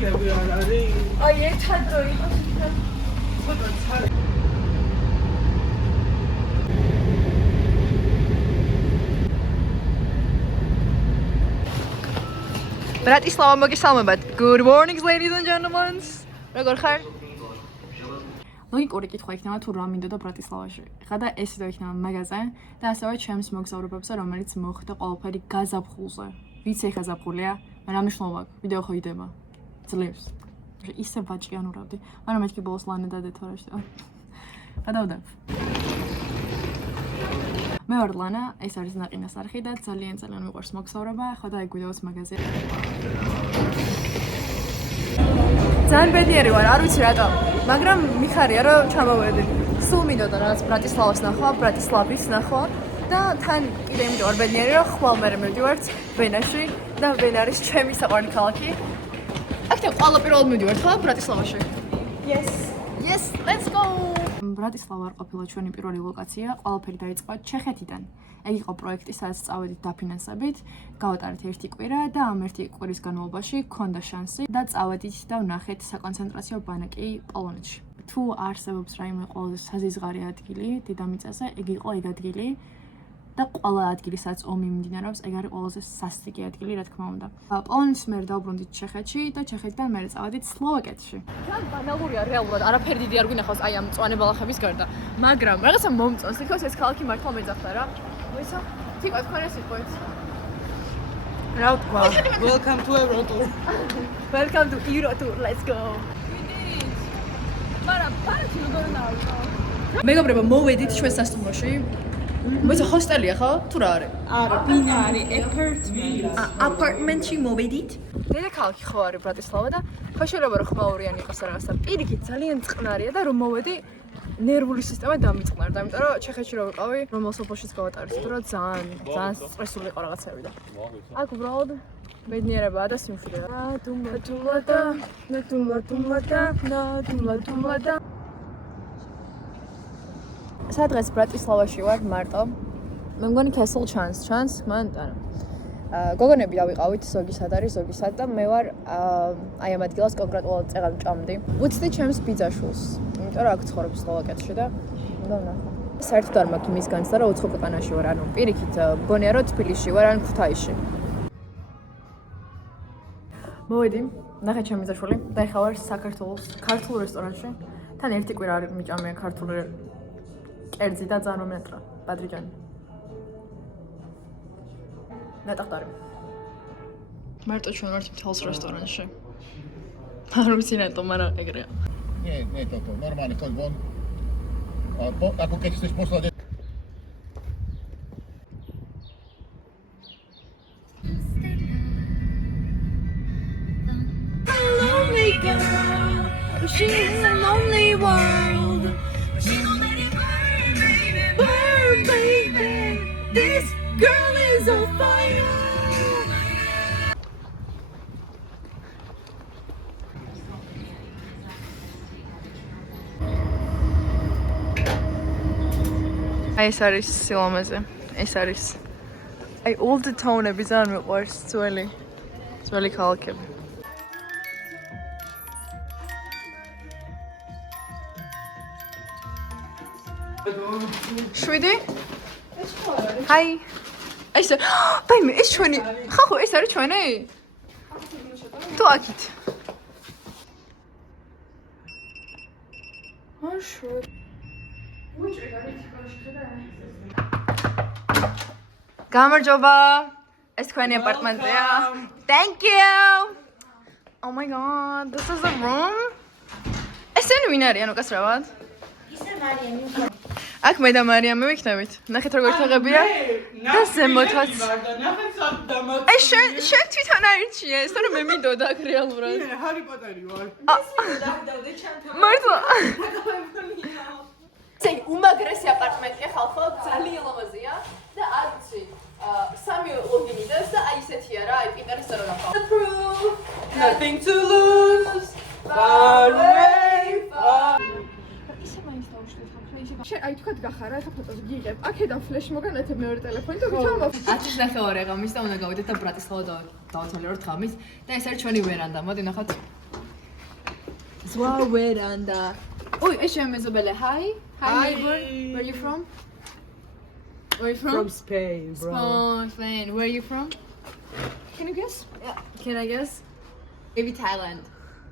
ადგილები არ არის. აი ერთად რო იყოს ცოტა ცხარე. ბრატისლავა მოგესალმებათ. Good morning ladies and gentlemen. როგორ ხარ? ლოგიკური კითხვა იქნება თუ რა მინდოდა ბრატისლავაში. ხა და ეს ვიდეო იქნება მაგაზე და ასევე ჩემს მოგზაურობებზე, რომელიც მოხდა ყველაფერი გაზაფხულზე. ვიცი ეხა ზაფხულია, მაგრამ მნიშვნელობა აქვს. ვიდეო ხო იდება. ძლებს. ისე ვაჭიანურავდი. მაგრამ მეთქი ბოლოს ლანა დადეთო რა შევ. გადავდებ. მე ვარ ლანა, ეს არის ნაყინას არხი და ძალიან მიყვარს მოგზაურობა. ხა და ეგ ვიდეოს მაგაზე. ძალიან ბედნიერი ვარ, არ ვიცი რატო, მაგრამ მიხარია რომ ჩამოვედი. სულ მინდოდა რაღაც ბრატისლავას ნახვა, ბრატისლავის ნახვა და თან კიდე იმიტომ ვარ ბედნიერი რომ ხვალ მე მივდივართ ვენაში და ვენა არის ჩემი საყვარელი ქალაქი. აქეთ ყველა პირველად მივდივართ ხო ბრატისლავაში? Yes, let's go. ბრატისლავა არ ყოფილა ჩვენი პირველი ლოკაცია, ყველაფერი დაიწყო ჩეხეთიდან. ეგ იყო პროექტი, სადაც წავედით დაფინანსებით, გავატარეთ ერთი კვირა და ამ ერთი კვირის განმავლობაში გქონდა შანსი და წავედით და ვნახეთ საკონცენტრაციო ბანაკი პოლონეთში. თუ არსებობს რაიმე ყველაზე საზიზღარი ადგილი დედამიწაზე, ეგ იყო ეგ ადგილი და ყველა ადგილი, სადაც ომი მიმდინარეობს, ეგ არის ყველაზე სასტიკი ადგილი, რა თქმა უნდა. პოლონეთის მერე დავბრუნდით ჩეხეთში და ჩეხეთიდან მერე წავედით სლოვაკეთში. ძალიან ბანალურია რეალურად, არაფერი დიდი არ გვინახავს აი ამ მწვანე ბალახების გარდა, მაგრამ რაღაცა მომწონს, იქოს ეს ქალაქი მართლა მეძახდა რა. ვისა? თიკვა თქვენ ეს იყოთ. რა თქვა? Welcome to Eurotour. Welcome to Eurotour. Let's go. მაგრამ პარათი როგორ ნავიკო? მეგობრებო, მოვედით ჩვენ სასტუმროში. მოიცა ჰოსტელია ხო? თუ რა არის? არა, ბინა არის apartment. აპარტმენტში მოვედით. დედაქალაქი ხო არის ბრატისლავა და ხო შეიძლება რომ ხმაურიანი იყოს რაღაცა. პირიქით ძალიან წყნარია და რომ მოვედი ნერვული სისტემა დამიწყნარდა, იმიტომ რომ ჩეხეთში რო ვიყავი, რომელ სოფელშიც გავატარეთ, რომ ძალიან სტრესული იყო რაღაცები და. აქ უბრალოდ ბედნიერებაა და სიმშვიდეა. ნადუმლადა. სადღაც ბრატისლავაში ვარ მარტო. მე მგონი Castle Chance, მან ანუ გოგონები დავიყავით, ზოგი სად არის, ზოგი სად და მე ვარ აი ამ ადგილას კონკრეტულად წეღად მჭამდი. უცდი ჩემს ბიძაშვილს, იმიტომ რომ აქ ცხოვრობს სლოვაკეთში და ვნახო. საერთოდ არ მაქვს იმის განცდა, რომ უცხო ქვეყანაში ვარ, ანუ პირიქით მგონია რომ თბილისში ვარ ან ქუთაისში. მოვედი, ნახე ჩემი ბიძაშვილი და ეხლა ვარ საქართველოს ქართულ რესტორანში. თან ერთი კვირა არის მიჭამია ქართული კერძი და ძალიან მომეტრა, ბადრიჯანი. ნატახტარი. მარტო ჩვენ ვართ მთელს რესტორანში. არ ვიცი რატომ, მაგრამ ეგრეა. Nie, to normalnie, to won. A kiedy jesteś posłany? Lonely girl, she's a lonely world. Burn, baby, this girl is on fire. აი ეს არის სილამაზე. ეს არის. აი old town-ები ძალიან მიყვარს, ძველი ქალაქები. შვიდი? ჰაი. ეს ბაიმე, ეს ჩვენი. ხახო, ეს არის ჩვენი? თუ აქით. მაშო. გამარჯობა. ეს თქვენი აპარტმენტია. Thank you. Oh my god, this is the room. ესენი ვინ არიან უკაცრავად? ისე მარიამი. აქ მე და მარიამი ვიქნებით. ნახეთ როგორ თაღებია და ზემოთაც. აი შენ თვითონ აირჩიე, ეს რომ მე მინდოდა აქ რეალურად. მე ჰარი პოტერი ვარ. დავდე ჩემთან. მართლა. გაგავებონია. წე უმაგრესი აპარტმენტია ხალხო, ძალიან ლამაზია და არ ვიცი. სამი ლოგინი და აი ესეთია რა, აი პინტერესტზე რო გახავ. Nothing to lose. Far away. ისე მაინც დავუშვით ხალხო, ისე. შენ აი თქვა გახარა, ეხა ფოტოს გიღებ. აქედან ფლეში მოგანათებ მეორე ტელეფონი და გიჩამო. 10:09 ღამის და უნდა გავიდეთ და ბრატისლავა დავათვალე 4 ღამის და ეს არის ჩვენი ვერანდა. მოდი ნახოთ. ზღვა ვერანდა. ოი, ეს შემეზობელე. Hi neighbor. Where you from? Where you from? From Spain, bro. Oh, Spain. Where are you from? Can you guess? Yeah. Can I guess? Maybe Thailand.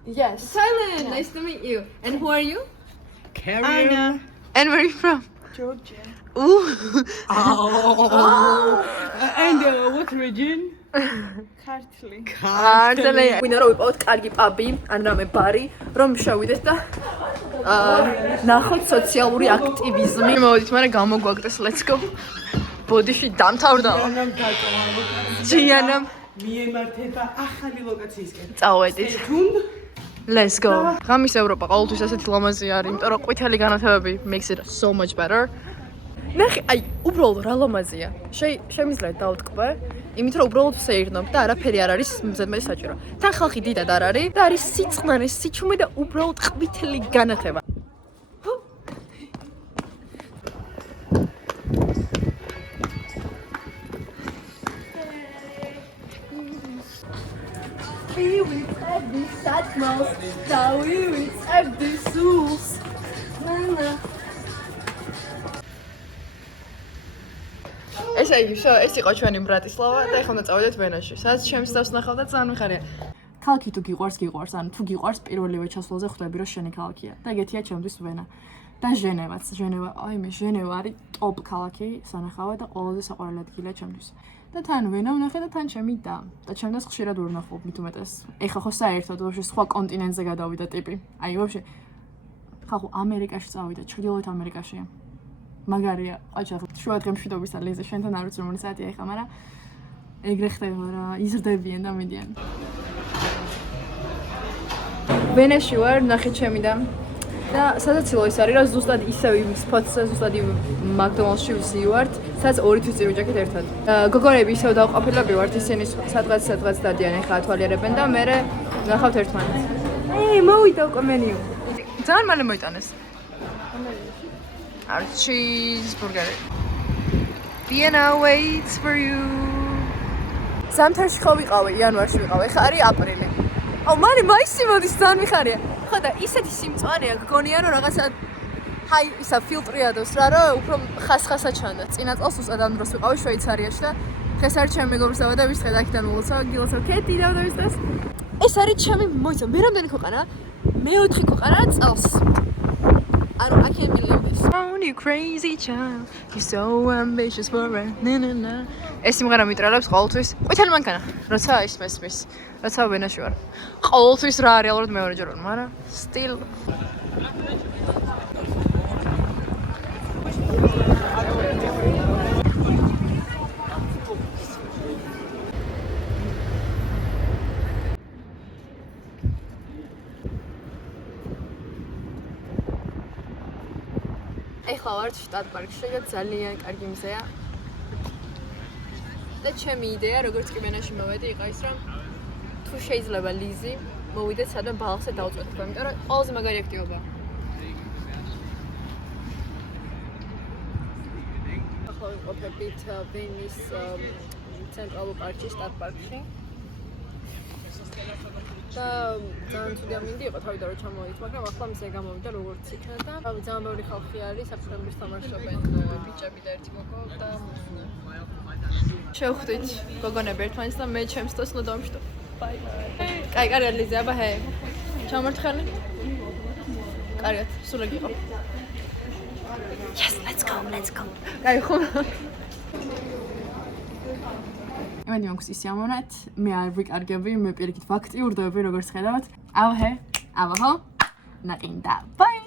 Yes. Thailand. Nice to meet you. And who are you? Anna. And where are you from? Georgia. Ooh. And what region? Kartli. Არტელე. ვინდა რომ ვიყავთ კარგი პაბი, ან რამე ბარი, რომ შევიდეთ და ნახოთ სოციალური აქტივიზმი. მოვიდით, მაგრამ გამოგვაგდეს, let's go. ბოდიში დამთავრდა. ჯიანამ მიემართება ახალი ლოკაციისკენ. წავედით. თუნდ Let's go. ღამის ევროპა ყოველთვის ასეთი ლამაზი არის, იმიტომ რომ ყვითელი განათებები makes it so much better. ნახე, აი, უბრალოდ რა ლამაზია. შემიძლია დავტკბე, იმით რომ უბრალოდ ვსეირნობ და არაფერი არ არის მზადმეტი საჭირო. თან ხალხი დიდად არ არის და არის სიწყნარე, სიჩუმე და უბრალოდ ყვითელი განათება. We will have these satmals, now we will have these souls. ეს იყო ჩვენი ბრატისლავა და ეხლა უნდა წავიდეთ ვენაში. სადაც ჩემს თავს ნახავ და ძალიან მიხარია. ქალაქი თუ გიყვარს, ანუ თუ გიყვარს პირველივე ჩასვლაზე ხვდები რომ შენი ქალაქია. და ეგეთია ჩემთვის ვენა. და ჟენევაც. ჟენევა არის ტოპ ქალაქი სანახავად და ყველაზე საყვარელი ადგილია ჩემთვის. და თან ვენა ვნახე და თან ჩემი და ჩემს ხშირად ვერ ვნახავ მით უმეტეს. ეხლა ხო საერთოდ ვაფშე სხვა კონტინენტზე გადავიდა ტიპი. აი ვაფშე ხახო ამერიკაში წავიდა, ჩრდილოეთ ამერიკაშია. მაგარია, ოჩახ, შუა დღე მშვიდობის და ლიზა შენთან არ ვიცი რომელი საათია ეხლა, მაგრამ ეგრე ხდება რა, იზრდებიან და მიდიან. ვენაში ვარ, ნახე ჩემი და სადაცილო ის არის, რა ზუსტად ისევ იმ სპოტზე, ზუსტად იმ მაკდონალდსში ვზივართ, სადაც ორი თვის წირვიჯაქეთ ერთად. გოგონები ისევ დავყაფილები ვართ, ისინი სადღაც დადიან, ეხლა ათვალიერებენ და მე ნახავთ ერთმანეთს. მოვიდა უკვე მენიუ. ძალიან მალე მოიტანეს. Our cheeseburger. Vienna waits for you. ზამთარში ხო ვიყავი, იანვარში ვიყავი, ეხლა არის აპრილი. აუ, მალე მაისი მოდის, ძალიან მიხარია. ხო და ისეთი სიმწვანეა, გგონია რომ რაღაცა ჰაი, ისა ფილტრი ადოს რა, რომ უფრო ხასხასა ჩანდა. წინა წელს უსად ამ დროს ვიყავი შვეიცარიაში და დღეს არის ჩემი მეგობრსავა და ვისწრე აქედან ულოცავ, გილოცავ კეტი და ვისწრეს. ეს არის ჩემი მოიცა, მე რამდენი ქვეყანა? მეოთხე ქვეყანა წელს. I can't believe this. Oh, you crazy child. You're so ambitious for it. Na. ეს სიმღერა მიტრალებს ყოველთვის. ყვითელი მანქანა. როცა ის მესმის. როცა ვენაში ვარ. ყოველთვის რა რეალურად მეორეჯერ ვარ, მაგრამ still. ეხლა ვარ შტატ პარკში და ძალიან კარგი მზეა. და ჩემი იდეა, როგორც კი ვენაში მოვედი, იყო ის, რომ თუ შეიძლება ლიზი მოვიდეთ სადმე ბალახზე დავწვეთ, იმიტომ რომ ყველაზე მაგარი აქტივობაა. ახლა ვიმყოფებით ვენის ცენტრალურ პარკში, შტატ პარკში. და ძალიან ცუდი ამინდი იყო თავიდან რომ ჩამოვიდეთ, მაგრამ ახლა მზე გამოვიდა როგორც იქნა და ძალიან ბევრი ხალხი არის, საფრთხეების თამაშობენ ბიჭები და ერთი გოგო და შევხვდით გოგონები ერთმანეთს და მე ჩემს თავს უნდა დავამშვიდო. ბაი. კარგად ლიზა, აბა ჰე. ჩამორთქალი? კარგად, სულ ეგ იყო. Yes, let's go. კაი ხო? იმედი მაქვს ის ამონათ, მე არ ვიკარგები, მე პირიქით ვაქტიურდები, როგორც ხედავთ. აბა ჰე, აბა ხო? ნაკინდა. ბაი.